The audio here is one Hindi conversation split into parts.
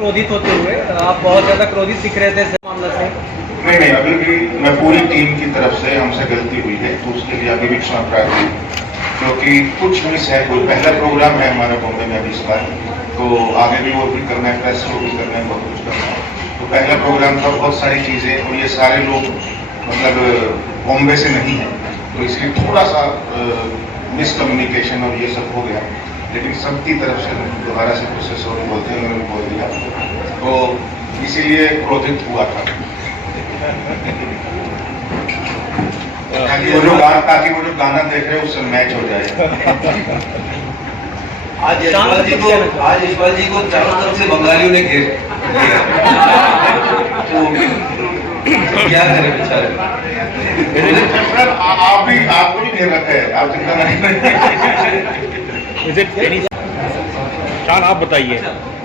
क्रोधित होते हुए आप बहुत ज़्यादा क्रोधित दिख रहे थे इस मामले से। नहीं, अभी भी मैं पूरी टीम की तरफ से हमसे गलती हुई है तो उसके लिए अभी भी क्षमा प्रार्थी, क्योंकि कुछ मिस है। कोई पहला प्रोग्राम है हमारा बॉम्बे में अभी इस बार, तो आगे भी वो भी करना है, प्रेस शो भी करना है, बहुत कुछ करना है। तो पहला प्रोग्राम था, बहुत सारी चीज़ें, और ये सारे लोग मतलब बॉम्बे से नहीं है, तो इसलिए थोड़ा सा मिसकम्युनिकेशन और ये सब हो गया, लेकिन सबकी तरफ से दोबारा से प्रोसेस हो बोलते हैं, उन्होंने बोल दिया, तो इसीलिए क्रोधित हुआ था। ताकि वो जो गाना देख रहे हैं उससे मैच हो जाए। आज यशपाल जी को चारों तरफ से बंगालियों ने घेर लिया, तो क्या करें बेचारे। आपको भी घेर रखा है, आप चिंता नहीं। Is it any? शान आप बताइए,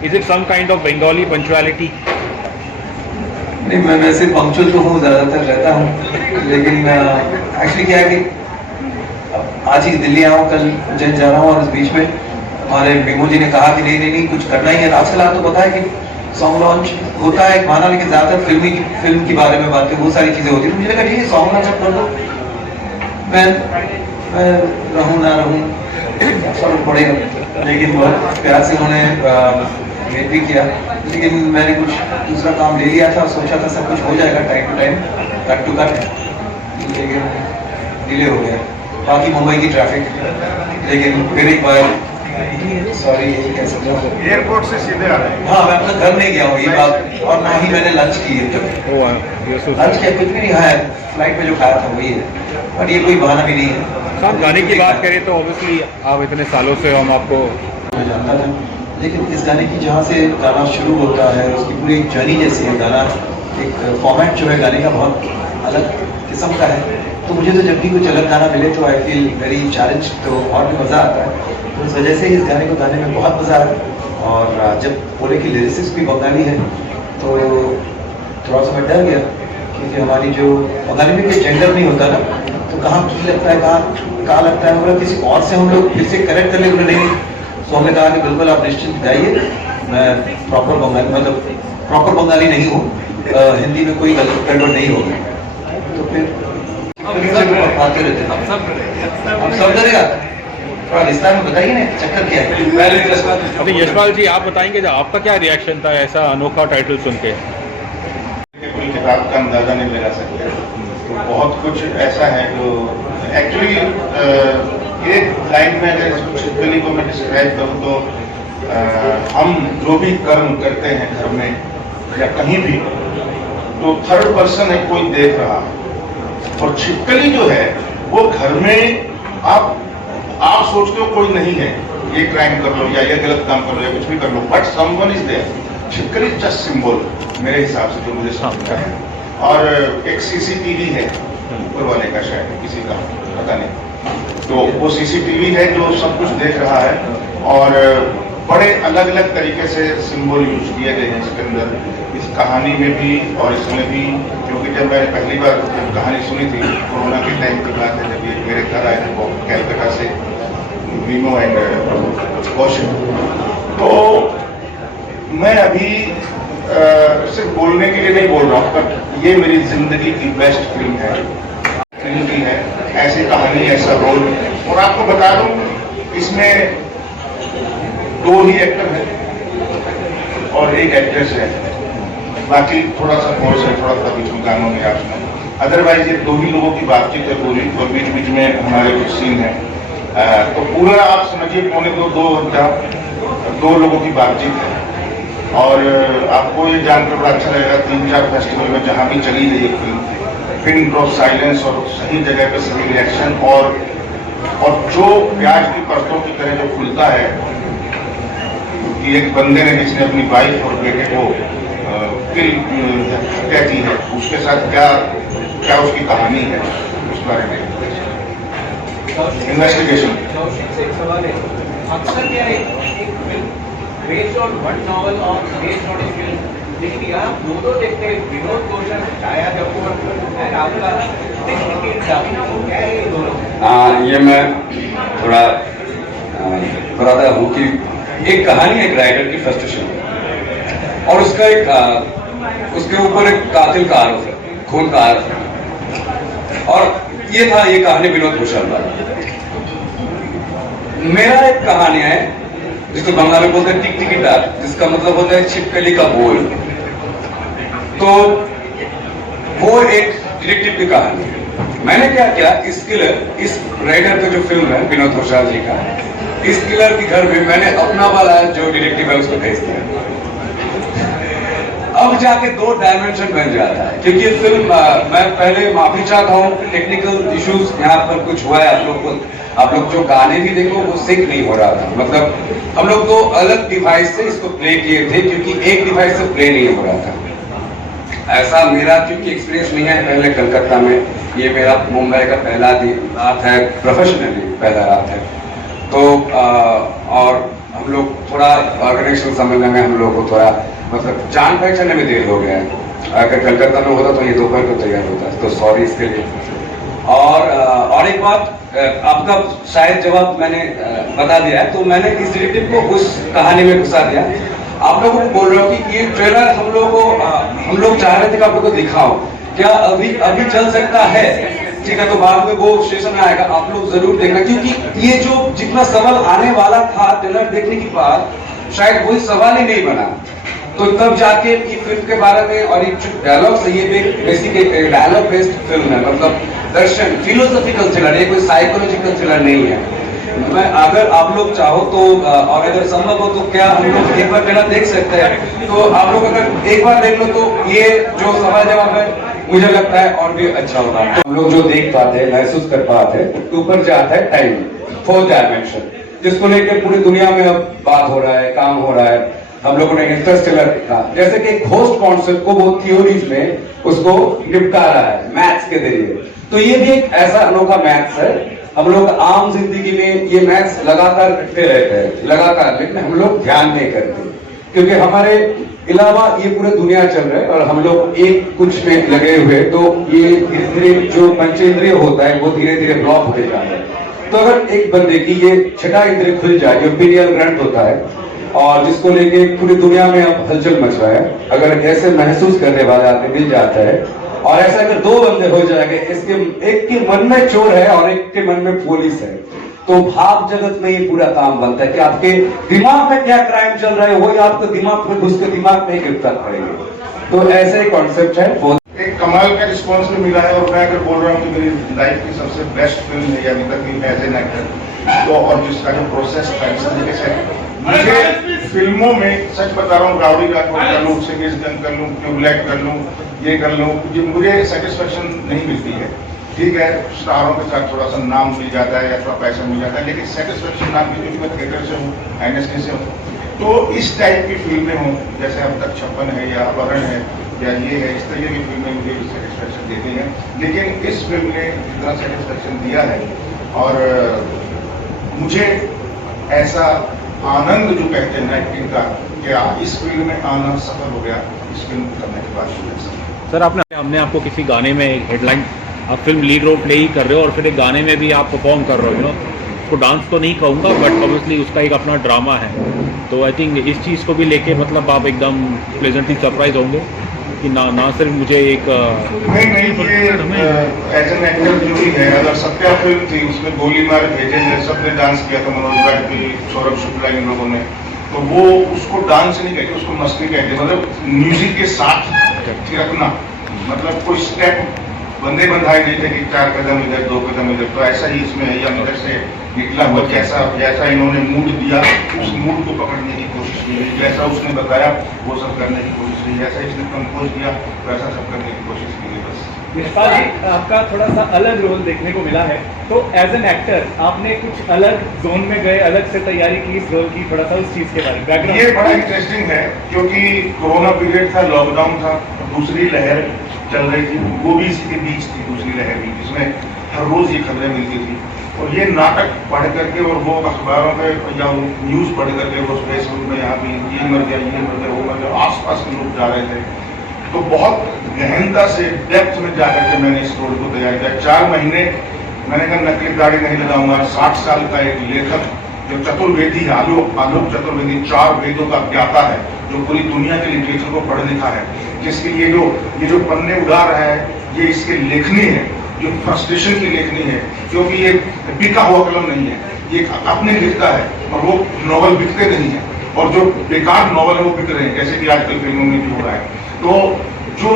is it some kind of Bengali punctuality? नहीं, मैं वैसे पंक्चुअल तो हूँ, ज़्यादातर रहता हूँ, लेकिन एक्चुअली क्या है कि आज ही दिल्ली आया हूँ, कल उज्जैन जा रहा हूँ, और इस बीच में हमारे बीमू जी ने कहा कि नहीं कुछ करना ही है। रात तो पता है कि सॉन्ग लॉन्च होता है एक बहाना, लेकिन ज़्यादातर फिल्म के बारे में बातें, वो सारी चीज़ें होती है। मुझे लगा ठीक है, सॉन्ग लॉन्च कर दो, मैं रहूँ ना रहूँ सब पड़ेगा। लेकिन बहुत प्यार से उन्होंने वेट भी किया, लेकिन मैंने कुछ दूसरा काम ले लिया था, सोचा था सब कुछ हो जाएगा time to time, cut to cut, लेकिन डिले हो गया। बाकी मुंबई की ट्रैफिक, लेकिन फिर एक बार सॉरी कह सकता हूँ, एयरपोर्ट से सीधे आ रहे हैं। हाँ, मैं अपने घर नहीं गया हूँ ये बात, और ना ही मैंने लंच की है। लंच क्या कुछ भी नहीं खाया, फ्लाइट में जो खाया था वही है, बट ये कोई बहाना भी नहीं है। साहब गाने की बात करें तो ऑब्वियसली आप इतने सालों से हम आपको जानता था, लेकिन इस गाने की जहाँ से गाना शुरू होता है उसकी पूरी जर्नी जैसी है। गाना एक फॉर्मेट जो है गाने का बहुत अलग किस्म का है, तो मुझे तो जब भी कुछ अलग गाना मिले तो आई फील वेरी चैलेंज, तो और भी मज़ा आता है। तो इस वजह से इस गाने को गाने में बहुत मज़ा आया, और जब पूरे की लिरिसिक्स भी बंगाली है तो थोड़ा सा मैं डर गया, क्योंकि हमारी जो बंगाली में कोई जेंडर नहीं होता ना, तो कहाँ की लगता है, कहाँ लगता है, मतलब किसी और से हम लोग फिर से करेक्ट कर ले, नहीं। तो हमने कहा कि बिल्कुल आप निश्चिंत जाइए, मैं प्रॉपर बंगाली, मतलब प्रॉपर बंगाली नहीं हूँ, हिंदी में कोई गलत गड़बड़ नहीं होगी। तो फिर आते रहते अब सब डरेगा, थोड़ा विस्तार में बताइए ना चक्कर क्या है। अभी यशपाल जी आप बताएंगे, जो आपका क्या रिएक्शन था ऐसा अनोखा टाइटल सुन के? कोई किताब का अंदाजा नहीं लगा सकते, तो बहुत कुछ ऐसा है जो एक्चुअली एक लाइन में अगर इसको छिपकली को मैं डिस्क्राइब करूँ तो हम जो भी कर्म करते हैं घर में या कहीं भी, तो थर्ड पर्सन है, कोई देख रहा है। और छिपकली जो है वो घर में आप सोचते हो कोई नहीं है, ये क्राइम कर लो या ये गलत काम कर लो या कुछ भी कर लो, बट समवन इज देयर। छिपकली जस्ट सिंबल मेरे हिसाब से, जो मुझे समझता है। और एक सीसीटीवी है ऊपर वाले का, शायद किसी का पता नहीं, तो वो सीसीटीवी है जो सब कुछ देख रहा है, और बड़े अलग अलग तरीके से सिंबल यूज किए गए हैं इसके अंदर, इस कहानी में भी और इसमें भी। क्योंकि जब मैंने पहली बार कहानी सुनी थी, कोरोना के टाइम की बात है, जब ये मेरे घर आए थे वो कैलकाटा से, वीमो एंड कौशिक, तो मैं अभी सिर्फ बोलने के लिए नहीं बोल रहा हूँ, बट ये मेरी जिंदगी की बेस्ट फिल्म है, ऐसी कहानी, ऐसा रोल। और आपको बता दूं, इसमें 2 ही एक्टर हैं और 1 एक्ट्रेस है, बाकी थोड़ा सा फोर्स है, थोड़ा सा बीच में गानों में आप सुना, अदरवाइज ये 2 ही लोगों की बातचीत है पूरी, और बीच बीच में हमारे कुछ सीन है। तो पूरा आप समझिए 2 घंटा 2 लोगों की बातचीत है। और आपको ये जानकर बड़ा अच्छा लगेगा, 3-4 फेस्टिवल में जहाँ भी चली गई फिल्म, पिन ड्रॉप साइलेंस, और सही जगह पे सही रिएक्शन, और जो प्याज की परतों की तरह जो खुलता है कि एक बंदे ने जिसने अपनी वाइफ और बेटे को हत्या की है, उसके साथ क्या उसकी कहानी है, उस बारे में इन्वेस्टिगेशन। अक्सर क्या है, एक film based on one novel और बेस्ड ऑन ए फिल्म, लेकिन यहाँ 2 देखते हैं, विनोद कौशल, छाया कपूर एंड आपका क्या है ये दोनों? ये मैं थोड़ा बताता हूँ कि एक कहानी एक राइटर की फ्रस्ट्रेशन, और उसका एक उसके ऊपर एक कातिल का आरोप है, खून का आरोप है। और ये था ये कहानी विनोद भूषण वाला। मेरा एक कहानी है जिसको बंगाल में बोलते हैं टिक टिकी टाक, जिसका मतलब होता है छिपकली का बोल। तो वो एक डिटेक्टिव की कहानी है। मैंने क्या किया, इस राइटर का जो फिल्म है विनोद भूषण जी का, इस किलर के घर में मैंने अपना वाला जो डिटेक्टिव है उसको भेज दिया। अब जाके 2 डायमेंशन बन जाता है, क्योंकि ये फिल्म मैं पहले माफी चाहता हूँ, टेक्निकल इश्यूज यहाँ पर कुछ हुआ है। आप लोग जो गाने भी देखो वो सिंक नहीं हो रहा था। मतलब हम लोग 2 अलग डिवाइस से इसको प्ले किए थे, क्योंकि एक डिवाइस से प्ले नहीं हो रहा था। ऐसा मेरा क्योंकि एक्सपीरियंस नहीं है पहले कलकत्ता में, ये मेरा मुंबई का पहला रात है, प्रोफेशनली पहला रात है। तो और हम लोग थोड़ा ऑर्गेनाइजेशन समझने में हम लोग को थोड़ा मतलब जान पहचानने में देर हो गया है। अगर कलकत्ता में होता तो ये दोपहर को तैयार होता, तो सॉरी इसके लिए। और एक बात, आपका शायद जवाब मैंने बता दिया है, तो मैंने इस डिटेक्टिव को उस कहानी में घुसा दिया। आप लोगों को बोल रहा हूँ कि ये ट्रेलर हम लोग चाह रहे थे कि आप लोग को दिखाओ, क्या अभी चल सकता है? ठीक है, तो बाद में वो स्टेशन आएगा, आप लोग जरूर देखना, क्योंकि ये जो जितना सवाल आने वाला था ट्रेलर देखने के बाद शायद वही सवाल ही नहीं बना। तो तब जाके ये फिल्म के बारे में और ये जो डायलॉग है, ये बेसिक डायलॉग बेस्ड फिल्म है, मतलब दर्शन फिलोसॉफिकल थ्रिलर, ये कोई साइकोलॉजिकल थ्रिलर नहीं है। मैं अगर आप लोग चाहो तो और अगर संभव हो तो क्या हम लोग एक बार ट्रेलर देख सकते हैं? तो आप लोग अगर एक बार देख लो तो ये जो सवाल जवाब है मुझे लगता है और भी अच्छा होगा। हम लोग जो देख पाते हैं, महसूस कर पाते हैं, ऊपर जाता है टाइम, 4th डायमेंशन, जिसको लेकर पूरी दुनिया में अब बात हो रहा है, काम हो रहा है। हम लोगों ने इंटरस्टेलर देखा, जैसे कि घोस्ट कॉन्सेप्ट को वो थियोरीज में उसको निपटा रहा है मैथ्स के जरिए। तो ये भी एक ऐसा अनोखा मैथ्स है। हम लोग आम जिंदगी में ये मैथ्स लगातार करते रहते हैं, लगातार, लेकिन हम लोग ध्यान नहीं करते, क्योंकि हमारे अलावा ये पूरे दुनिया चल रहा है और हम लोग एक कुछ में लगे हुए, तो ये धीरे धीरे जो पंचेंद्रिय होता है वो धीरे धीरे ब्लॉक होते जा रहे हैं। तो अगर एक बंदे की ये 6ठा इंद्रिय खुल जाए, जो पीनियल ग्रंथ होता है, और जिसको लेके पूरी दुनिया में अब हलचल मच रहा है, अगर ऐसे महसूस करने वाला आदमी मिल जाता है, और ऐसा अगर 2 बंदे हो जाएंगे, इसके एक के मन में चोर है और एक के मन में पुलिस है, तो भाव जगत में ये पूरा काम बनता है कि आपके दिमाग में क्या क्राइम चल रहा है वही आपको दिमाग में घुस के दिमाग में गिरफ्तार करेंगे। तो ऐसा ही कॉन्सेप्ट है। एक कमाल का रिस्पॉन्स भी मिला है, और मैं अगर बोल रहा हूँ कि मेरी लाइफ की सबसे बेस्ट फिल्म है अभी तक की एज एन एक्टर, तो और जिसका जो प्रोसेस था इस तरीके से मुझे फिल्मों में, सच बता रहा हूँ, राउडी राठौड़ कर लूँ, सिंगेज गन कर लूँ, ट्यूबलाइट कर लूँ, ये कर लूँ, मुझे सेटिस्फेक्शन नहीं मिलती है। ठीक है, स्टारों के साथ थोड़ा सा नाम मिल जाता है या थोड़ा पैसा मिल जाता है, लेकिन सेटिस्फेक्शन नाम की, क्योंकि मैं थिएटर से हूँ, एनएसके से हूँ, तो इस टाइप की फिल्में हों, जैसे अब तक 56 है या अपहरण है या ये है, इस तरीके की फिल्में मुझे सेटिस्फेक्शन देती हैं। लेकिन इस फिल्म ने जितना सेटिस्फेक्शन दिया है, और मुझे ऐसा आनंद जो कहते हैं एक्टिंग का, क्या इस फिल्म में आना सफल हो गया इस फिल्म को करने के बाद। सर हमने आपको किसी गाने में एक हेडलाइन, आप फिल्म लीड रोल प्ले ही कर रहे हो और फिर एक गाने में भी आप परफॉर्म कर रहे हो, उसको डांस तो नहीं कहूँगा बट ऑब्वियसली उसका एक अपना ड्रामा है। तो आई थिंक इस चीज़ को भी लेके मतलब आप एकदम प्लेजेंटली सरप्राइज होंगे कि ना सिर्फ मुझे एक नहीं, एज एन एक्टर जो भी है, अगर सत्या फिल्म थी उसमें गोली मार भेजे सबने डांस किया था, मनोज वाजपेयी, सौरभ शुक्ला, इन लोगों ने, तो वो उसको डांस नहीं कहते, उसको मस्ती कहते, मतलब म्यूजिक के साथ थिरकना, मतलब कोई स्टेप बंदे बंधाए नहीं थे कि 4 कदम इधर 2 कदम इधर। तो ऐसा ही इसमें है, या अंदर से निकला हुआ जैसा इन्होंने मूड दिया उस मूड को पकड़ने की कोशिश की, जैसा उसने बताया वो सब करने की कोशिश की, जैसा इसने कंपोज किया वैसा सब करने की कोशिश की। बस यशपाल जी, आपका थोड़ा सा अलग रोल देखने को मिला है, तो एज एन एक्टर आपने कुछ अलग जोन में गए, अलग से तैयारी की इस रोल की, थोड़ा सा उस चीज के बारे में बैकग्राउंड। ये बड़ा इंटरेस्टिंग है, क्योंकि कोरोना पीरियड था, लॉकडाउन था, दूसरी लहर चल रही थी, वो भी इसी के बीच थी, दूसरी लहर भी, जिसमें हर रोज ये खबरें मिलती थी, और ये नाटक पढ़ करके और वो अखबारों पे या न्यूज पढ़ करके वो फेसबुक में यहाँ भी ये मर गया, ये मर गया, वो मर गया, आसपास के लोग जा रहे थे, तो बहुत गहनता से डेप्थ में जाकर के मैंने इस रोल को तैयार किया। 4 महीने मैंने कहा नकली दाढ़ी नहीं लगाऊंगा, 60 साल का एक लेखक जो चतुर्वेदी है, आलोक चतुर्वेदी, 4 वेदों का ज्ञाता है, जो पूरी दुनिया के लिटरेचर को पढ़ लिखा है, जिसके ये जो पन्ने उड़ा रहा है, ये इसके लेखनी है, जो फ्रस्ट्रेशन की लेखनी है, क्योंकि ये बिका हुआ कलम नहीं है, ये अपने लिखता है, और वो नॉवल बिकते नहीं है, और जो बेकार नॉवल है वो बिक रहे हैं, जैसे कि आजकल फिल्मों में भी हो रहा है। तो जो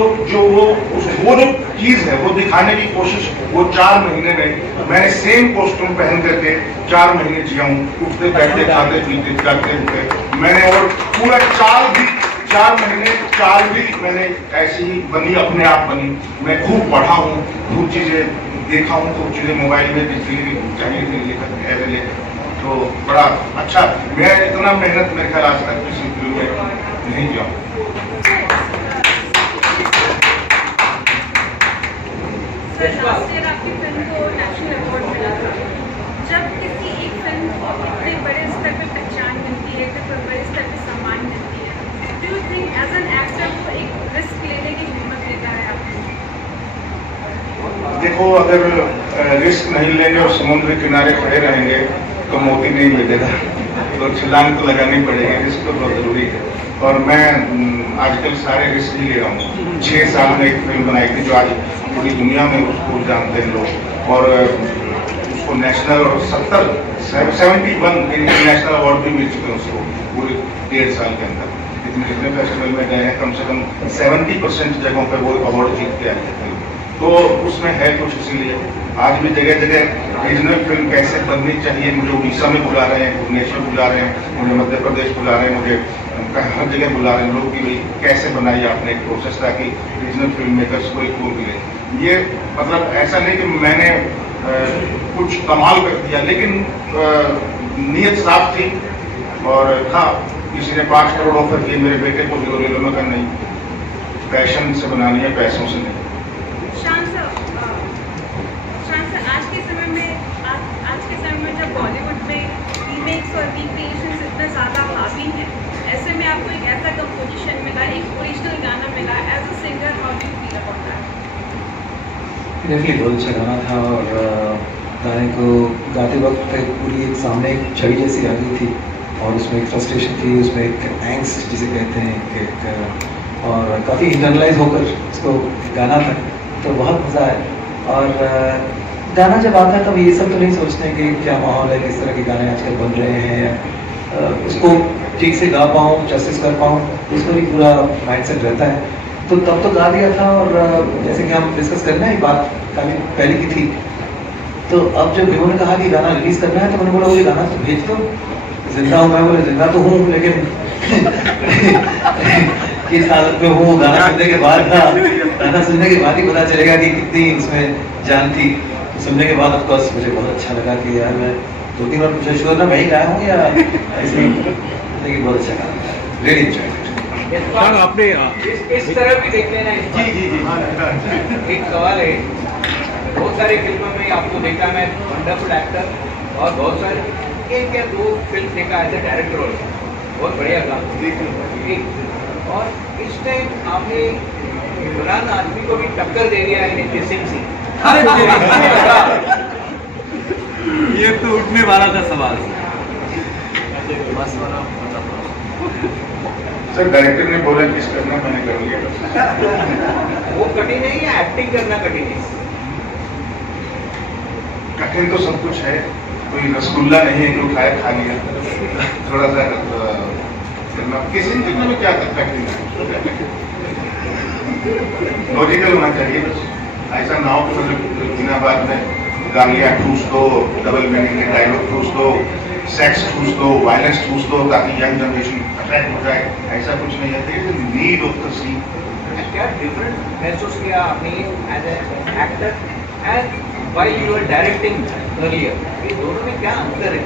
वो जो चीज है वो दिखाने की कोशिश, वो 4 महीने में मैंने सेम कॉस्ट्यूम पहन करके 4 महीने जिया हूँ, उठते बैठते खाते पीते जाते हुए मैंने, और पूरा 4 महीने चाल भी मैंने ऐसी ही बनी, अपने आप बनी। मैं खूब पढ़ा हूँ, खूब चीजें देखा हूँ, खूब चीजें मोबाइल में चाहिए थी, तो बड़ा अच्छा, मैं इतना मेहनत मेरे ख्याल आज तक किसी फिल्म में नहीं किया। सर, लास्ट ईयर आपकी फिल्म को नेशनल अवार्ड मिला था। जब किसी एक फिल्म को इतने बड़े स्तर पर पहचान मिलती है, इतने बड़े स्तर पर सम्मान मिलती है, do you think as an actor को एक रिस्क लेने की हिम्मत देता है आपको? देखो, अगर रिस्क नहीं लेंगे और समुद्र के किनारे खड़े रहेंगे तो मोती नहीं मिलेगा, तो छलांग तो लगानी पड़ेगी, रिस्क तो बहुत जरूरी है। और मैं आजकल सारे रिस्क ही ले रहा हूँ। 6 साल में एक फिल्म बनाई थी जो आज पूरी दुनिया में उसको जानते हैं लोग, और उसको नेशनल और 71 इंटरनेशनल अवार्ड भी मिल चुके हैं उसको पूरे 1.5 साल के अंदर। जितने फेस्टिवल में गए हैं, कम से कम 70% जगहों पर वो अवार्ड जीत के आए थे। तो उसमें है कुछ, इसीलिए आज भी जगह जगह रीजनल फिल्म कैसे बननी चाहिए, मुझे उड़ीसा में बुला रहे हैं, भुवनेश्वर बुला रहे हैं, मुझे मध्य प्रदेश बुला रहे हैं, मुझे हर जगह बुला रहे हैं लोग कि भाई कैसे बनाइए आपने एक प्रोसेस, ताकि रीजनल फिल्म मेकर्स को एक वो मिले। ये मतलब ऐसा नहीं कि मैंने कुछ कमाल कर दिया, लेकिन नीयत साफ थी, और हाँ, किसी ने 5 करोड़ ऑफर किए मेरे बेटे को हीरो ले लो, मैं कहा नहीं, पैशन से बनानी है, पैसों से नहीं। शान सर, आज के समय में जब बॉलीवुड में रीमेक्स और रिक्रिएशंस इतने ज़्यादा हावी हैं, ऐसे में आपको एक ऐसा कंपोजिशन मिला, एक ओरिजिनल गाना मिला, as a singer how do you feel about that? Definitely बहुत अच्छा गाना था, और गाने को गाते वक्त पूरी एक सामने एक छवि जैसी आ गई थी, और उसमें एक फ्रस्ट्रेशन थी, उसमें एक एंग्स्ट जिसे कहते हैं, एक और काफ़ी इंटरनलाइज होकर उसको गाना था, तो बहुत मज़ा आया। और गाना जब आता है तब ये सब तो नहीं सोचते हैं कि क्या माहौल है, किस तरह के गाने आजकल बन रहे हैं, उसको ठीक से गा पाऊँ, जस्टिस कर पाऊँ, उसको भी पूरा माइंडसेट रहता है। तो तब तो गा दिया था, और जैसे कि हम डिस्कस करना है, बात काफ़ी पहले की थी, तो अब जब विवो ने कहा कि गाना रिलीज़ करना है, तो मैंने बोला मुझे गाना तो भेज दो, जिंदा हूँ मैं, बोले जिंदा तो हूँ, लेकिन किस हालत में हूँ, गाना सुनने के बाद था, गाना सुनने के बाद ही पता चलेगा कि कितनी उसमें जान थी। सुनने के बाद ऑफकोर्स मुझे बहुत अच्छा लगा कि यार मैं 2-3 बार पूछा श्योर ना मैं ही गाया हूँ या ऐसे, लेकिन बहुत अच्छा गाना, रियली एंजॉयड। आपने इस तरह भी देख लेना। जी एक सवाल है, बहुत सारी फिल्मों में आपको देखा मैं, वंडरफुल एक्टर, और बहुत सारे 1 या 2 फिल्म देखा एज ए डायरेक्टर, बहुत बढ़िया काम, और इस टाइम आपने इमरान आदमी को भी टक्कर दे दिया है एफिशिएंसी। ये तो उठने वाला था सवाल। सर, डायरेक्टर ने बोला किस करना, मैंने कर लिया। वो कठिन नहीं है, एक्टिंग करना कठिन है। कठिन तो सब कुछ है, कोई रसगुल्ला नहीं है जो खाया खा लिया, थोड़ा सा करना, किसी फिल्म में क्या कठिन है, लॉजिकल होना चाहिए बस, ऐसा ना हो कि मतलब बिना बात में गालियाँ ठूस दो, डबल मीनिंग के डायलॉग ठूस दो, सेक्स ठूस दो, वायलेंस ठूस दो, ताकि यंग जनरेशन अट्रैक्ट हो जाए, ऐसा कुछ नहीं है। There is need of the scene. क्या डिफरेंट महसूस किया आपने as an actor and while you are directing earlier, ये दोनों में क्या अंतर है?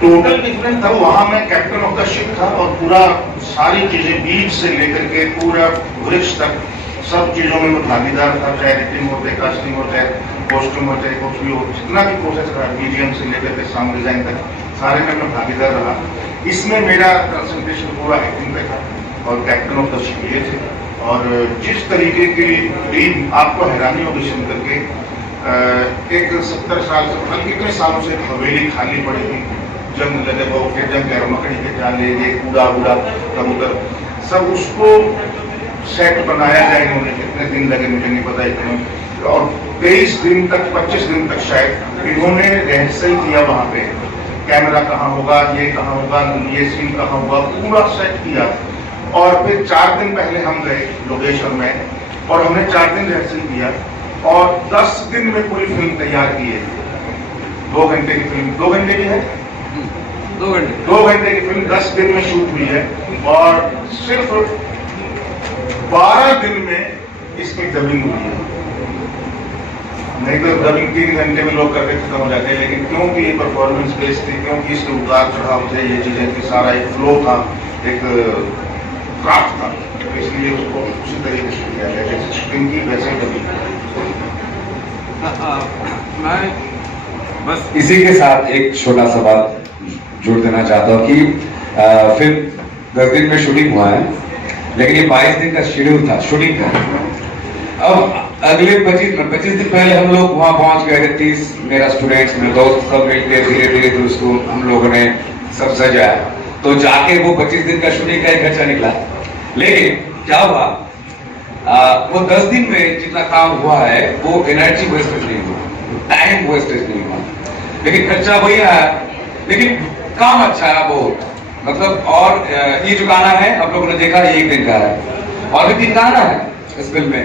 टोटल डिफरेंट था, वहां मैं कैप्टन ऑफ द शिप था, और पूरा सारी चीजें बीज से लेकर के पूरा वृक्ष तक सब चीजों में मैं भागीदार था, चाहे एडिटिंग हो, चाहे कास्टिंग हो, चाहे कॉस्ट्यूम हो, चाहे कुछ भी हो, जितना भी प्रोसेस रहा, बीजीएम से लेकर के साउंड डिजाइन तक, सारे में मैं भागीदार रहा। इसमें मेरा कंसंट्रेशन पूरा एक्टिंग पे था, और कैप्टन ऑफ द शिप ये थे। और जिस तरीके की टीम, आपको हैरानी होगी सुन करके, एक 70 साल से, बल्कि कितने सालों से हवेली खाली पड़ी थी, जंग लगे वो फिर जंग मकड़ी के जाले, ये कूड़ा वूड़ा कबूतर सब उसको सेट बनाया जाए। इन्होंने कितने दिन लगे मुझे नहीं पता इतना, और 23 दिन तक 25 दिन तक शायद इन्होंने रिहर्सल किया वहां पे, कैमरा कहाँ होगा, ये कहाँ होगा, ये सीन कहाँ होगा, पूरा सेट किया। और फिर 4 दिन पहले हम गए लोकेशन में और हमने 4 दिन रिहर्सल किया और 10 दिन में पूरी फिल्म तैयार की है। 2 घंटे की फिल्म, 2 घंटे की है, 2 घंटे की फिल्म 10 दिन में शूट हुई है और सिर्फ 12 दिन में इसकी डबिंग हुई है। नहीं तो डबिंग 3 घंटे में लोग करके खत्म हो जाते हैं, लेकिन क्योंकि ये परफॉर्मेंस बेस्ड थी, क्योंकि इसके उतार चढ़ाव थे, ये चीजें थी, सारा एक फ्लो था, एक क्राफ्ट था, तो इसलिए उसको उसी तरीके से किया गया जैसे शूटिंग की वैसे डबिंग। मैं बस इसी के साथ एक छोटा सा बात जोड़ देना चाहता हूँ कि फिल्म 10 दिन में शूटिंग हुआ है, लेकिन ये 22 दिन का शेड्यूल था शूटिंग का। अब अगले 25 दिन पहले हम लोग वहां पहुंच गए थे। 30 मेरा स्टूडेंट्स, मेरे दोस्त सब मिलकर धीरे धीरे तो उसको हम लोगों ने सब सजाया, तो जाके वो 25 दिन का शूटिंग का एक खर्चा निकला। लेकिन क्या हुआ, वो 10 दिन में जितना काम हुआ है वो एनर्जी वेस्टेज नहीं हुआ, टाइम वेस्टेज नहीं हुआ, लेकिन खर्चा वही आया, लेकिन काम अच्छा है बहुत। मतलब और ये जो गाना है आप लोगों ने देखा, ये 1 दिन का है और भी 3 गाना है इस फिल्म में,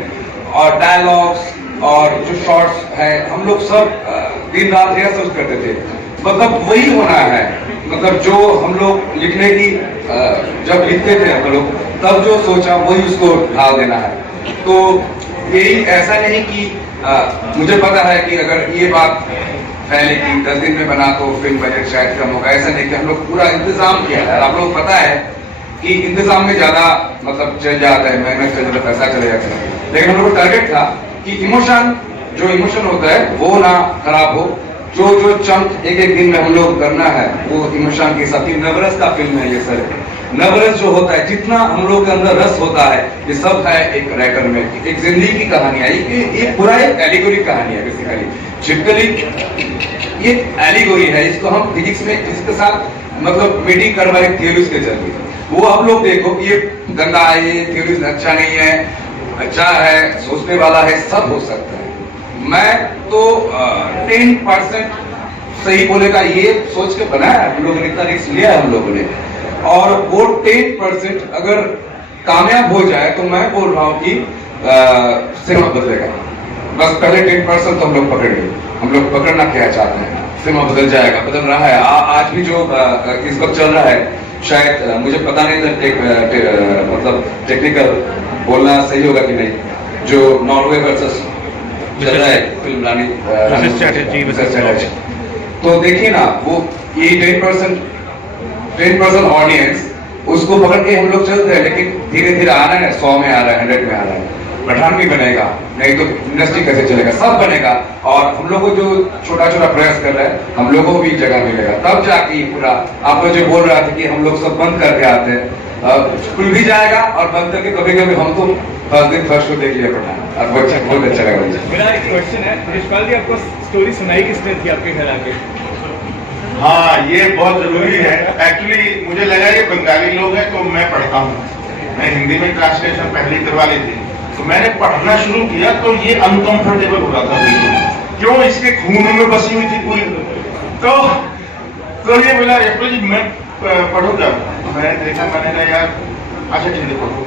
और डायलॉग्स और जो शॉर्ट्स है हम लोग सब दिन रात रिहर्सल करते थे। मतलब वही होना है, मतलब जो हम लोग लिखने की जब लिखते थे हम लोग तब जो सोचा वही उसको ढाल देना है। तो यही, ऐसा नहीं कि मुझे पता है कि अगर ये बात पहले की 10 दिन में बना तो फिल्म बजट शायद कम होगा, ऐसा नहीं कि हम लोग पूरा इंतजाम किया है। आप लोग पता है कि इंतजाम में ज्यादा मतलब चल जाता है, मेहनत चल जाता है, पैसा चले जाता है, लेकिन हम लोग को टारगेट था कि जो इमोशन होता है वो ना खराब हो, जो चंक एक दिन में हम लोग करना है वो इमोशन के साथ। नवरस का फिल्म है ये सर, नवरस जो होता है, जितना हम लोग के अंदर रस होता है, ये सब है एक राइटर में, एक जिंदगी की कहानी है, ये पूरा एक एलिगोरी कहानी है बेसिकली। ये एलिगोरी है, इसको हम फिजिक्स में इसके साथ मतलब मीटिंग करवा एक थ्योरीज के जरिए, वो आप लोग देखो ये गंदा है, ये थ्योरीज अच्छा नहीं है, अच्छा है, सोचने वाला है, सब हो सकता है। मैं तो 10% सही बोलेगा ये सोच के बनाया, हम लोगों ने इतना रिस्क लिया है हम लोगों ने, और वो 10% अगर कामयाब हो जाए तो मैं बोल रहा हूँ कि सिनेमा बदलेगा। बस पहले 10% तो हम लोग पकड़ गए, हम लोग पकड़ना क्या चाहते हैं, सिनेमा बदल जाएगा, बदल रहा है। आज भी जो इस वक्त चल रहा है, शायद मुझे पता नहीं था मतलब टेक्निकल बोलना सही होगा कि नहीं, जो नॉर्वे वर्सेस चल रहा है फिल्म रानी, तो देखिए ना वो ये 10% ऑडियंस उसको पकड़ के हम लोग चलते हैं, लेकिन धीरे धीरे आ रहा है, 100 में आ रहा है, 100 में आ रहा है। पठान भी बनेगा, नहीं तो इंडस्ट्री कैसे चलेगा, सब बनेगा। और हम लोगों को जो छोटा छोटा प्रयास कर रहे हैं, हम लोगों को भी जगह मिलेगा, तब जाके पूरा आप लोग जो बोल रहा था कि हम लोग सब बंद करके आते हैं, खुल भी जाएगा और बंद करके कभी कभी हम तो फर्स्ट दिन फर्स्ट शो देख लिया पठान, आपको अच्छा बहुत अच्छा लगा। मेरा एक क्वेश्चन है, यशपाल जी आपको स्टोरी सुनाई किसने थी आपके घर आके? हाँ, ये बहुत जरूरी है। एक्चुअली मुझे लगा ये बंगाली लोग हैं तो मैं पढ़ता हूँ, मैं हिंदी में ट्रांसलेशन पहले करवा ली थी, तो मैंने पढ़ना शुरू किया तो ये अनकंफर्टेबल हो रहा था बिल्कुल, क्यों इसके खून में बसी हुई थी पूरी। तो ये बोला यशपाल जी मैं पढ़ूंगा, मैंने देखा, मैंने कहा यार अच्छा ठीक है पढ़ो।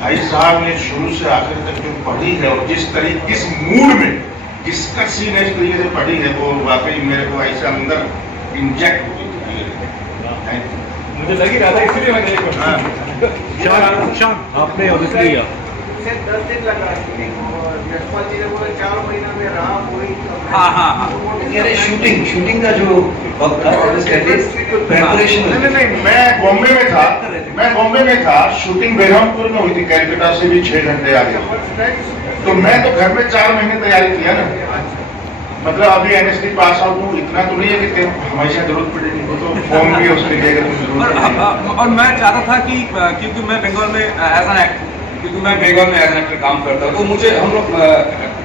भाई साहब ने शुरू से आखिर तक जो पढ़ी है और जिस तरीके इस मूड में जिसका सीन इस तरीके से पढ़ी है, वो वाकई मेरे को ऐसा अंदर इंजेक्ट हो गई। मुझे लग ही रहा था, इसीलिए मैं आपने ऑब्वियसली 10 दिन लगा और यशपाल जी ने बोला 4 महीना में रहा पूरी। हाँ कह रहे शूटिंग का जो वक्त था प्रिपरेशन। नहीं, मैं बॉम्बे में था, शूटिंग बेरहमपुर में हुई थी, कैलकाटा से भी 6 घंटे आगे, तो मैं तो घर में 4 महीने तैयारी किया ना। मतलब अभी एनएसडी पास आउट हूँ, इतना तो नहीं है कि हमेशा जरूरत पड़ेगी, वो तो फॉर्म भी उसके लिए। और मैं चाहता था कि क्योंकि मैं बंगाल में एज एन एक्टर काम करता हूँ, तो मुझे हम लोग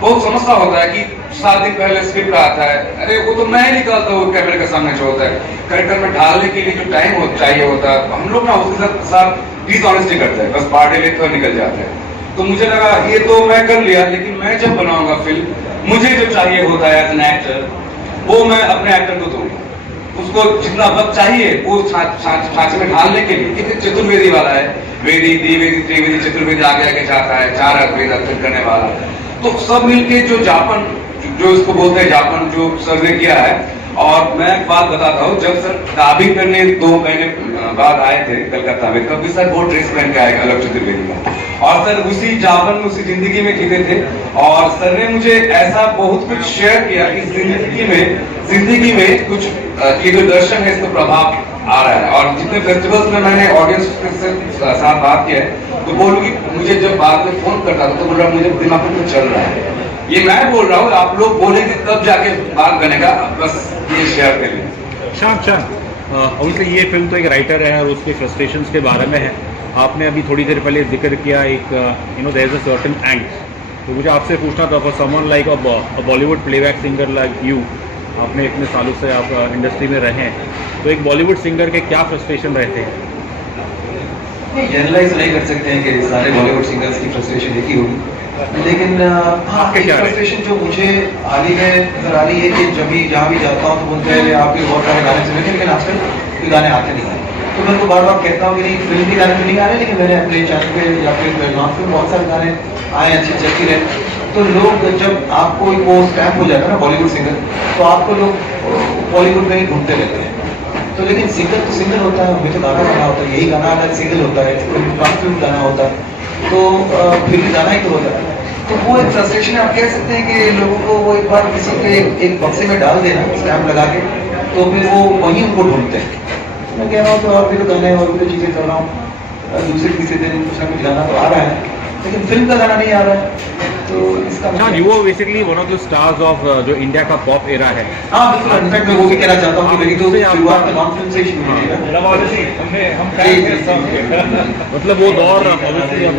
बहुत समस्या होता है कि 7 दिन पहले स्क्रिप्ट आता है, अरे वो तो मैं निकालता हूँ कैमरे के सामने जो होता है, करेक्टर में ढालने के लिए जो टाइम चाहिए होता है, हम लोग ना उसके साथ डिसऑनेस्टी करते हैं, बस पार्टी लेते हुए निकल जाते हैं। तो मुझे लगा ये तो मैं कर लिया, लेकिन मैं जब बनाऊंगा फिल्म, मुझे जो चाहिए होता है एज एन एक्टर, वो मैं अपने एक्टर को दूंगा। उसको जितना वक्त चाहिए वो छाछ में ढालने के लिए, एक चतुर्वेदी वाला है, वेदी द्विवेदी त्रिवेदी चतुर्वेदी आगे आगे जाता है, 4 वेद अध्ययन करने वाला, तो सब मिलके जो जापन, जो इसको बोलते हैं जापन, जो सर ने किया है। और मैं एक बात बताता हूँ, जब सर दाबी करने 2 महीने बाद आए थे कलकत्ता में, तब भी सर वो ड्रेस पहन के आए अलग चतुर्वेदी में, और सर उसी जापन में उसी जिंदगी में जीते थे। और सर ने मुझे ऐसा बहुत कुछ शेयर किया कि जिंदगी में कुछ ये जो दर्शन है, इसका प्रभाव आ रहा है। और जितने फेस्टिवल्स में मैंने ऑडियंस के साथ बात किया है, तो बोलूँगी, मुझे जब बाद में फोन करता था तो बोल रहा मुझे दिमाग में चल रहा है, ये मैं बोल रहा हूँ, आप लोग बोलेंगे तब जाके बात बनेगा, बस ये शेयर कर लें। शान ऑब्वियसली ये फिल्म तो एक राइटर है और उसके फ्रस्ट्रेशंस के बारे में है। आपने अभी थोड़ी देर पहले जिक्र किया एक there is a certain angst, तो मुझे आपसे पूछना था, for someone like a Bollywood playback singer like you, आपने इतने सालों से आप इंडस्ट्री में रहे हैं, तो एक बॉलीवुड सिंगर के क्या फ्रस्ट्रेशन रहते हैं? जनरलाइज नहीं कर सकते हैं कि सारे बॉलीवुड सिंगर्स की फ्रस्ट्रेशन एक ही होगी, लेकिन हाँ, फ्रस्ट्रेशन जो मुझे हाल ही में नजर आ रही है कि जब भी जहाँ भी जाता हूँ तो बोलते हैं आपके बहुत सारे गाने सुने थे, लेकिन आजकल कोई गाने आते नहीं हैं। तो मैं तो बार बार कहता हूँ कि नहीं, फिल्म के गाने तो नहीं आ रहे, लेकिन मैंने अपने चैनल पे या फिर नॉन फिल्म बहुत सारे गाने आए, अच्छे चलती रहे। तो लोग जब आपको वो स्टैम्प हो जाता है ना बॉलीवुड सिंगर, तो आपको लोग बॉलीवुड में ही ढूंढते रहते हैं। तो लेकिन सिंगर तो सिंगर होता है, हमें तो गाना गाना होता है, यही गाना अलग सिंगल होता है, नॉन फिल्म गाना होता है, तो फिर भी गाना ही तो होता है। तो वो एक फ्रस्ट्रेशन आप कह सकते हैं कि लोगों को वो एक बार किसी के एक बक्से में डाल देना स्टैम्प लगा के, तो फिर वो वहीं उनको ढूंढते हैं। मैं कह रहा हूँ तो और भी तो गाने और भी तो चीज़ें कर रहा हूँ, दूसरे तीसरे दिन कुछ ना कुछ गाना तो आ रहा है, लेकिन फिल्म का गाना नहीं आ रहा है। तो इसका Shaan, you are basically one of the stars of जो इंडिया का पॉप एरा है। हाँ बिल्कुल, इनफैक्ट मैं वो भी कहना चाहता हूँ कि मेरी तो शुरुआत में नॉन फिल्म से ही शुरू हुई है ना। मतलब वो दौर ऑब्वियसली अब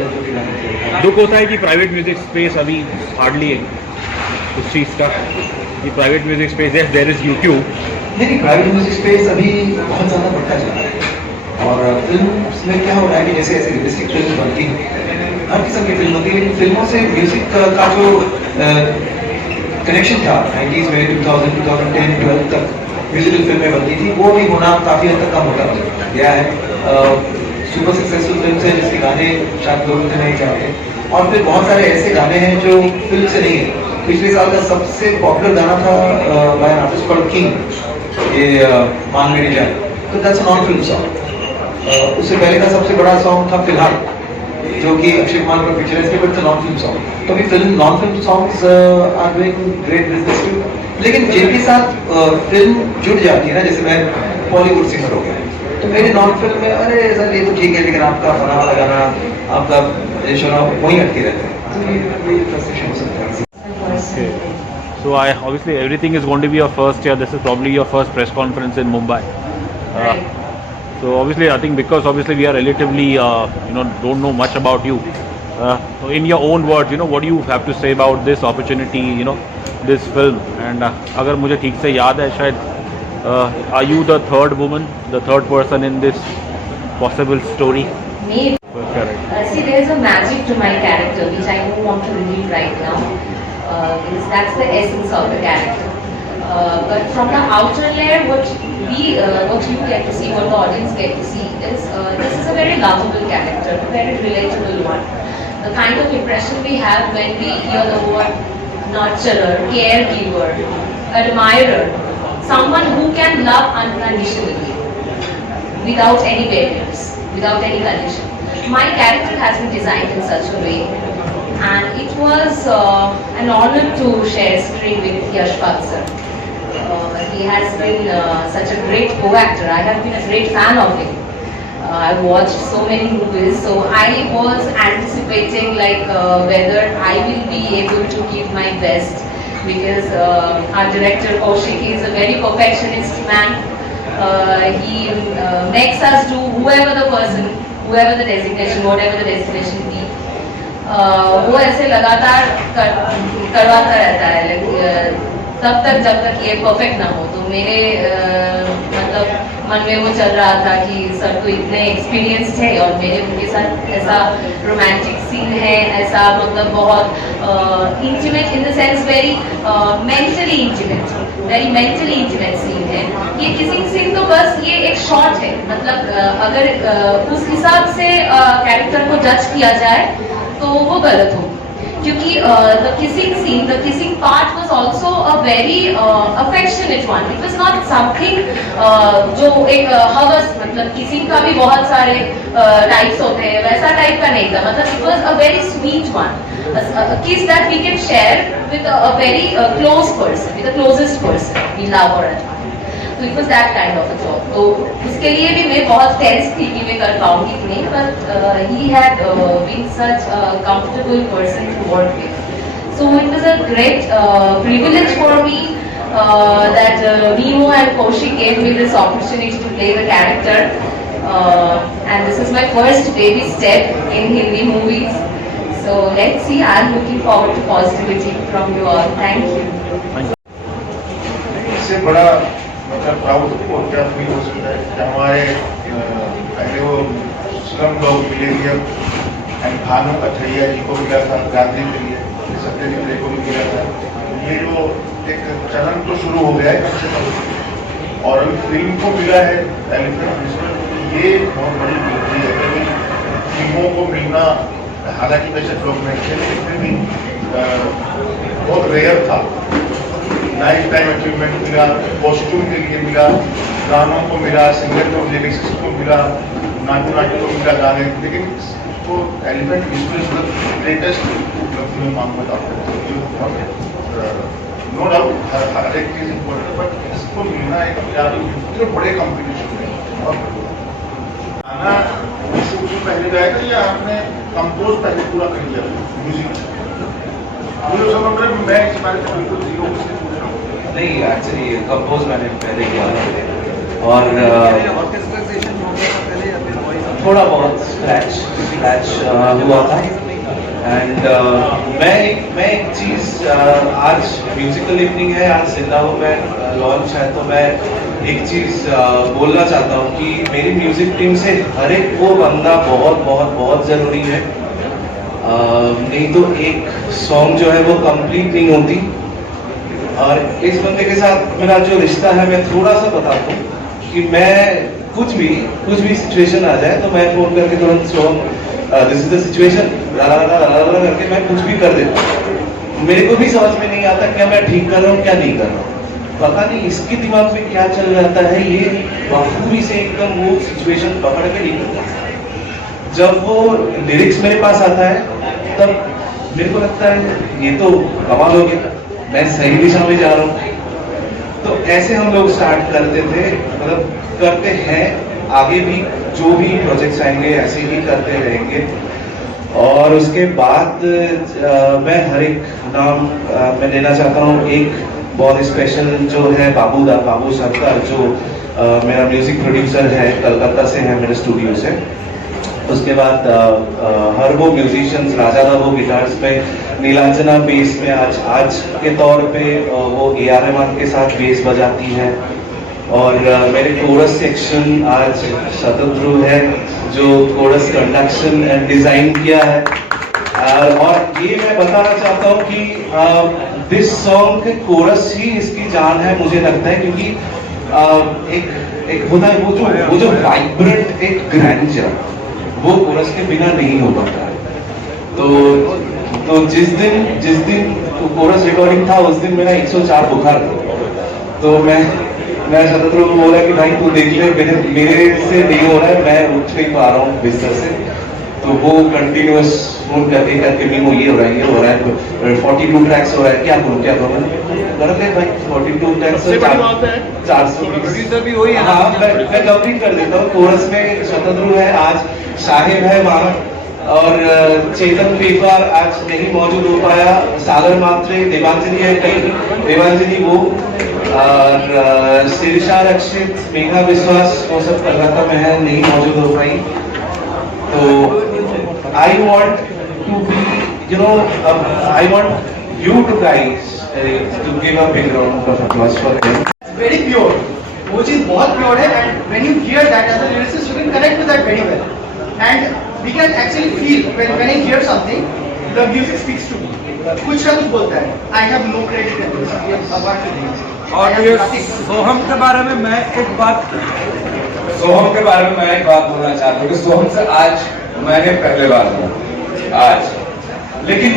दुख होता है कि प्राइवेट म्यूजिक स्पेस अभी हार्डली है उस चीज़ का, कि प्राइवेट म्यूजिक स्पेस है, देयर इज यूट्यूब, लेकिन प्राइवेट म्यूजिक स्पेस अभी बहुत ज़्यादा बढ़ता जा रहा है। और फिल्म में क्या हो रहा है कि जैसे ऐसे रियलिस्टिक फिल्म बनती है, हर किस्म की फिल्म होती है, लेकिन फिल्मों से म्यूजिक का जो कनेक्शन था 90s में 2000, 2010, 12 तक म्यूजिकल फिल्में बनती थी, वो भी होना काफ़ी हद तक कम होता गया है। सुपर सक्सेसफुल फिल्म है जिसके गाने शायद लोग उतने नहीं चाहते, और फिर बहुत सारे ऐसे गाने हैं जो फिल्म से नहीं है। पिछले साल का सबसे पॉपुलर गाना था by an artist called King, ये मान मेरी जान, तो that's a non film song. उससे पहले का सबसे बड़ा सॉन्ग था फिलहाल, जो कि अक्षय कुमार का पिक्चराइज किया, बट नॉन फिल्म सॉन्ग। तो अभी film non film songs are doing great business too, लेकिन जिनके साथ फिल्म जुड़ जाती है ना, जैसे मैं बॉलीवुड सिंगर हो गया, तो मेरे नॉन फिल्म में अरे सर ये तो ठीक है, लेकिन आपका फना वाला गाना, आपका वहीं अटके रहते हैं, तो ये फ्रस्ट्रेशन हो सकता है। So obviously everything is going to be your first year. This is probably your first press conference in Mumbai. So obviously I think because obviously we are relatively don't know much about you. So in your own words, what do you have to say about this opportunity, this film? And अगर मुझे ठीक से याद है शायद are you the third woman, the third person in this possible story? Maybe. Correct. See, there is a magic to my character which I don't want to reveal right now, because that's the essence of the character. But from the outer layer, what you get to see, what the audience get to see is this is a very lovable character, a very relatable one. The kind of impression we have when we hear the word nurturer, caregiver, admirer, someone who can love unconditionally, without any barriers, without any condition. My character has been designed in such a way, and it was an honor to share screen with Yashpal sir. He has been such a great co-actor. I have been a great fan of him. I've watched so many movies, so I was anticipating whether I will be able to give my best, because our director Kaushik is a very perfectionist man. He makes us do whoever the designation, whatever the designation be. वो ऐसे लगातार करवाता रहता है, तब तक जब तक ये परफेक्ट ना हो। तो मेरे मतलब मन में वो चल रहा था कि सर तो इतने एक्सपीरियंस्ड है और मेरे उनके साथ ऐसा रोमांटिक सीन है, ऐसा मतलब बहुत intimate in the sense very mentally intimate scene है। ये किसिंग सीन तो बस ये एक शॉट है, मतलब अगर उस हिसाब से कैरेक्टर को जज किया जाए तो वो गलत हो, क्योंकि the kissing part was also a very affectionate one. It was not something जो एक हवस, मतलब kissing का भी बहुत सारे टाइप्स होते हैं, वैसा टाइप का नहीं था। मतलब it was a very sweet one, a kiss that we can share with a very close person, with the closest person we love or admire. So it was that kind of a job. तो उसके लिए भी मैं बहुत टेंस थी कि मैं कर पाऊंगी कि नहीं, but he had been such a comfortable person to work with. So it was a great privilege for me that Nemo and Kaushik gave me this opportunity to play the character, and this is my first baby step in Hindi movies. So let's see. I'm looking forward to positivity from you all. Thank you. इससे बड़ा मतलब प्राउड को क्या फील हो सकता है कि हमारे पहले वो slum dog millionaire and Bhanu Athaiya ji को मिला था, गांधी के लिए सत्यजीत को भी मिला था। ये जो एक चलन तो शुरू हो गया है कम से कम, और अभी फिल्म को मिला है एलिफेंट विस्पर, ये बहुत बड़ी गिनती है। कभी फिल्मों को मिलना, हालांकि वैसे डॉक्यूमेंट्री थे लेकिन फिर भी बहुत रेयर था। लाइफ टाइम अचीवमेंट मिला, कॉस्ट्यूम के लिए मिला, गानों को मिला, सिंगर को, लिरिक्सिस्ट को मिला, नाटू को मिला गाने, लेकिन उसको एलिफेंट विस्पर लेटेस्ट उपलब्धि में मांगता हूँ। नो डाउट हर एक चीज इम्पोर्टेंट, बट इसको मिलना एक जो बड़े कॉम्पिटिशन में गाना इससे पहले गाएगा या आपने कंपोज पहले पूरा कर लिया म्यूजिक? मुझे समझ रहे मैं इस बारे में बिल्कुल जीरो नहीं, एक्चुअली कंपोज मैंने पहले किया और थोड़ा बहुत स्क्रैच हुआ था। एंड मैं एक चीज़, आज म्यूजिकल इवनिंग है, आज जिंदाहो में लॉन्च है, तो मैं एक चीज़ बोलना चाहता हूँ कि मेरी म्यूजिक टीम से हर एक वो बंदा बहुत बहुत बहुत ज़रूरी है, नहीं तो एक सॉन्ग जो है वो कंप्लीट नहीं होती। और इस बंदे के साथ मेरा जो रिश्ता है, मैं थोड़ा सा बताता हूँ कि मैं कुछ भी सिचुएशन आ जाए तो मैं फोन करके तुरंत song this is the situation करके मैं कुछ भी कर देता हूँ। मेरे को भी समझ में नहीं आता क्या मैं ठीक कर रहा हूँ क्या नहीं कर रहा हूँ, पता नहीं इसके दिमाग में क्या चल जाता है। ये बखूबी से एकदम वो सिचुएशन पकड़ के निकलता है। जब वो लिरिक्स मेरे पास आता है तब मेरे को लगता है ये तो कमाल हो गया, मैं सही दिशा में जा रहा हूँ। तो ऐसे हम लोग स्टार्ट करते थे, मतलब करते हैं, आगे भी जो भी प्रोजेक्ट्स आएंगे ऐसे ही करते रहेंगे। और उसके बाद मैं हर एक नाम मैं लेना चाहता हूँ। एक बहुत स्पेशल जो है बाबू सरकार, जो मेरा म्यूजिक प्रोड्यूसर है, कलकत्ता से है, मेरे स्टूडियो से। उसके बाद हर वो म्यूजिशियंस, राजा दा वो गिटार्स पे, नीलांजना बेस में आज के तौर पे वो AR रहमान के साथ बेस बजाती है। और मेरे कोरस सेक्शन आज शतद्रु है जो कोरस कंडक्शन एंड डिजाइन किया है। और ये मैं बताना चाहता हूँ कि दिस सॉन्ग के कोरस ही इसकी जान है, मुझे लगता है, क्योंकि एक होता है वो जो वाइब्रेंट एक ग्रैंडर, वो कोरस के बिना नहीं हो पाता है। तो जिस दिन कोरस रिकॉर्डिंग था उस दिन मेरा 104 बुखार था। तो मैं शतद्रु को बोला कि भाई तू देख ले, मेरे से नहीं हो रहा है, मैं उठ नहीं पा रहा हूँ बिस्तर से। तो वो कंटिन्यूअस फोन करके मीमो ये हो रहा है 42 ट्रैक्स हो रहा है, क्या करूँ गलत है भाई, 42 ट्रैक्स 420 भी वही है। हाँ, मैं कंप्लीट कर देता हूँ। कोरस में शतद्रु है, आज साहिब है वहाँ, और चेतन पेपर आज नहीं मौजूद हो पाया, सागर मात्रे, देवांजलि है कहीं, देवांजलि वो, और शिरिषा रक्षित, मेघा विश्वास, वो सब कलकत्ता में है, नहीं मौजूद हो पाई। तो I want to be, I want you to guys to give a big round of applause for them. Very pure, वो चीज़ बहुत pure है, and when you hear that as a lyricist, you can connect with that very well, and we can actually feel when I hear something, the music speaks to me. कुछ ना कुछ बोलता है. I have no credit in this. We have about to do. और ये सोहम के बारे में मैं एक बात बोलना चाहता हूँ कि सोहम से आज मैंने पहले बार बोला आज, लेकिन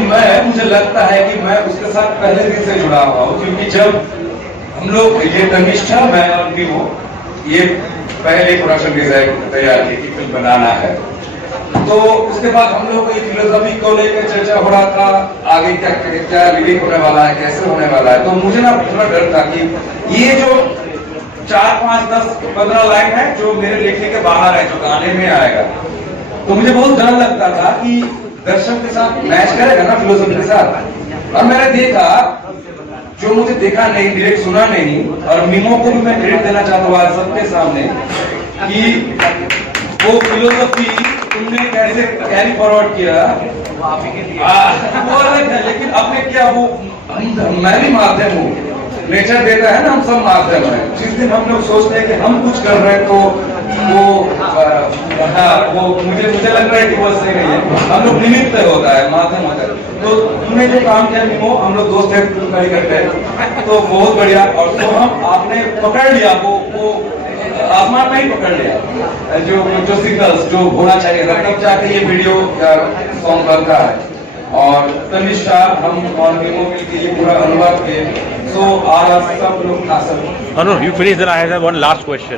मुझे लगता है कि मैं उसके साथ पहले दिन से जुड़ा हुआ हूँ, क्योंकि जब हम लोग ये धर्मिष्ठा मैं और मीमो ये पहले प्रोडक्शन डिजाइन तैयार की कि फिल्म बनाना है, तो उसके बाद हम लोग ये फिलोसफी को लेकर चर्चा हो रहा था, आगे क्या लिरिक होने वाला है, कैसे होने वाला है। तो मुझे ना थोड़ा डर था कि ये जो 4, 5, 10, 15 लाइन है जो मेरे लिखने के बाहर है, जो गाने में आएगा, तो मुझे बहुत डर लगता था कि दर्शक के साथ मैच करेगा ना फिलोसफी के साथ। और मैंने देखा, जो मुझे देखा नहीं, डायरेक्ट सुना नहीं, और मीमो को भी मैं क्रेडिट देना चाहता हूँ आज सबके सामने कि वो फिलोसफी तुमने कैसे कैरी फॉरवर्ड किया वो अलग है, लेकिन आपने क्या वो मैं भी माध्यम हूँ, नेचर देता है ना, हम सब माध्यम हैं। जिस दिन हम लोग सोचते हैं कि हम कुछ कर रहे हैं तो वो मुझे लग रहा है कि वो सही नहीं है, हम लोग निमित्त होता है, माध्यम होता है। तो तुमने जो काम किया मीमो, हम लोग दोस्त हैं करते हैं, तो बहुत बढ़िया। और तो हम आपने पकड़ लिया वो आसमान में ही पकड़ लिया जो सिग्नल्स जो होना चाहिए, तब जाके ये वीडियो सॉन्ग बनता है। और तनिष्ठा हम और मीमो मिलकर ये पूरा अनुवाद किए, सो आज सब लोग Anu, you finish, then I have one last question.